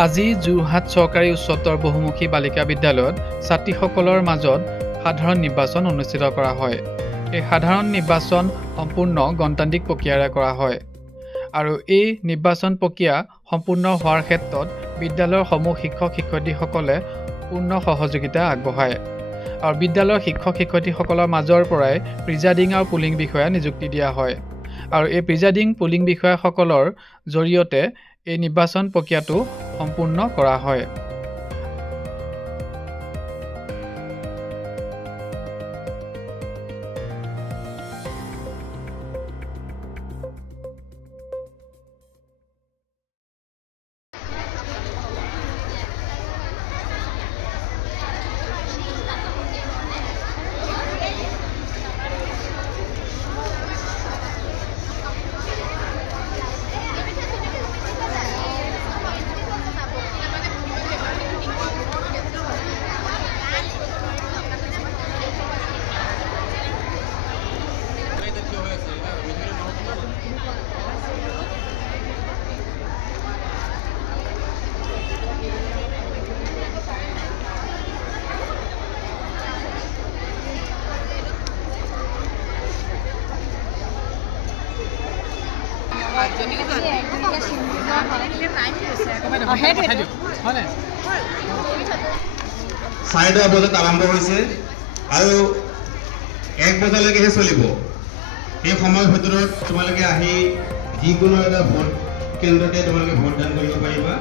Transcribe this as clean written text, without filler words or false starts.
আজি যোৰহাট চৰকাৰী উচ্চতৰ বহুমুখী বালিকা বিদ্যালয়ত ছাত্ৰীসকলৰ মাজত সাধাৰণ নিৰ্বাচন অনুষ্ঠিত কৰা হয়। এই সাধাৰণ নিৰ্বাচন সম্পূৰ্ণ গণতান্ত্ৰিক প্ৰক্ৰিয়াৰে কৰা হয় আৰু এই নিৰ্বাচন প্ৰক্ৰিয়া সম্পূৰ্ণ হোৱাৰ ক্ষেত্ৰত বিদ্যালয়ৰ সমূহ শিক্ষক শিক্ষয়িত্ৰীসকলে পূৰ্ণ সহযোগিতা আগবঢ়ায় আৰু বিদ্যালয়ৰ শিক্ষক শিক্ষয়িত্ৰীসকলৰ মাজৰ পৰাই প্ৰিজাইডিং আৰু পুলিং বিষয়া নিযুক্তি দিয়া হয় আৰু এই প্ৰিজাইডিং পুলিং বিষয়াসকলৰ জৰিয়তে এই নিৰ্বাচন প্ৰক্ৰিয়াটো সম্পূৰ্ণ কৰা হয়। চাৰে 10 বজাত আৰম্ভ হৈছে আৰু 1 বজালৈকেহে চলিব। এই সময়ৰ ভিতৰত তোমালোকে আহি যিকোনো এটা ভোট কেন্দ্ৰতে তোমালোকে ভোটদান কৰিব পাৰিবা।